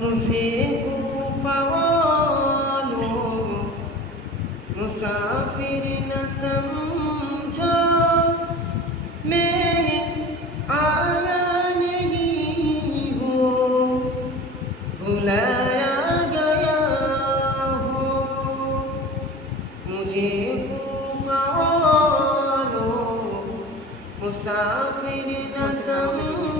मुझे कूफा वालों मुसाफिर न समझो मैं आया नहीं हूँ भुलाया गया हो मुझे कूफा वालों मुसाफिर न समझो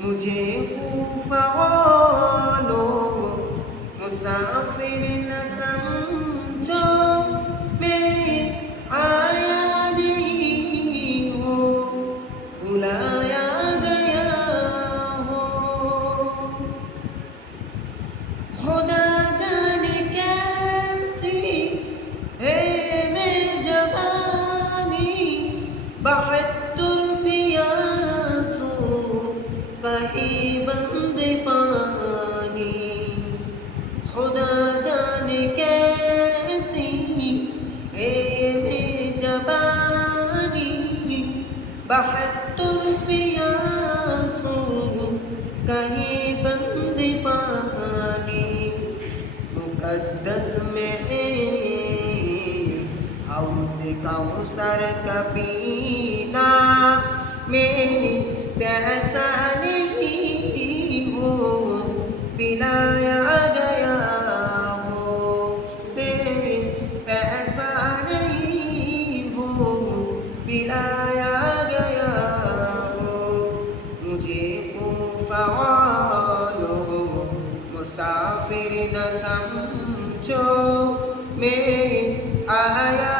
मुझे कूफा वालों मुसाफिर न कहीं बंद पानी। खुदा जाने कैसी है मैं जवानी बहत्तर पियासों कहीं बंद पानी। मुकद्दस में हौस कौसर का पीना। मेरी प्यासा नहीं हो पिलाया गया हो मेरी पैसा नहीं हो पिलाया गया हो मुझे कूफा वालों मुसाफिर न समझो मैं आया